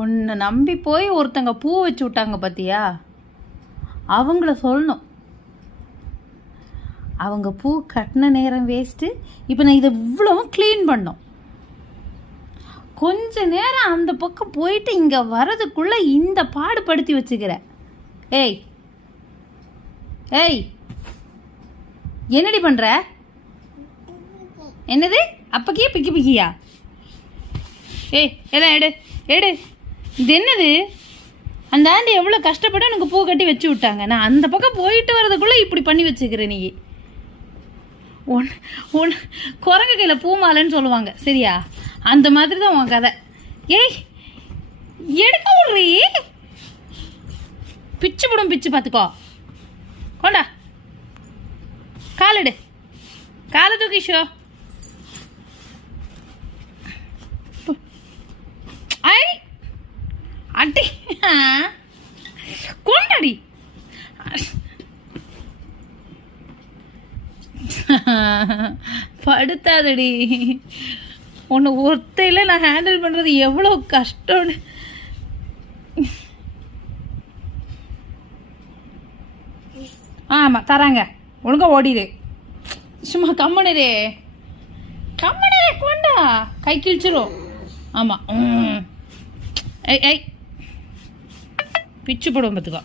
உன்னை நம்பி போய் ஒருத்தங்க பூ வச்சு விட்டாங்க பார்த்தியா, அவங்கள சொல்லணும். அவங்க பூ கட்டின நேரம் வேஸ்ட்டு. இப்போ நான் இதை இவ்வளவும் க்ளீன் பண்ணோம். கொஞ்ச நேரம் அந்த பக்கம் போயிட்டு இங்கே வர்றதுக்குள்ளே இந்த பாடுபடுத்தி வச்சுக்கிறேன். ஏய் ஏய், என்னடி பண்ணுற? என்னது அப்பக்கியே பிக்கி பிக்கியா? ஏய் எல்லாம் எடு எடு. இது என்னது? அந்த ஆண்டி எவ்வளோ கஷ்டப்பட்டு எனக்கு பூ கட்டி வச்சு விட்டாங்க. நான் அந்த பக்கம் போயிட்டு வர்றதுக்குள்ளே இப்படி பண்ணி வச்சுக்கிறேன். நீ ஒன்று குரங்கு கையில் பூ மாலைன்னு சொல்லுவாங்க சரியா, அந்த மாதிரி தான் உன் கதை. ஏய் எடுக்க விட்றீ, பிச்சு போடும் பிச்சு பார்த்துக்கோ. கொண்டா காலெடு, காலை தூக்கிஷோ. ஐ அட்டி கொண்டாடி. படுத்தாதடி, உன்னை ஒத்தையில் நான் ஹேண்டில் பண்ணுறது எவ்வளோ கஷ்டம்னு. ஆமாம் தராங்க, ஒழுங்கா ஓடிடு. சும்மா கம்மனரே கம்மனரே, கொண்டா கை கிழிச்சிரும். ஆமாம் ஐ ஐ பிச்சு போடுவோம் பார்த்துக்கோ.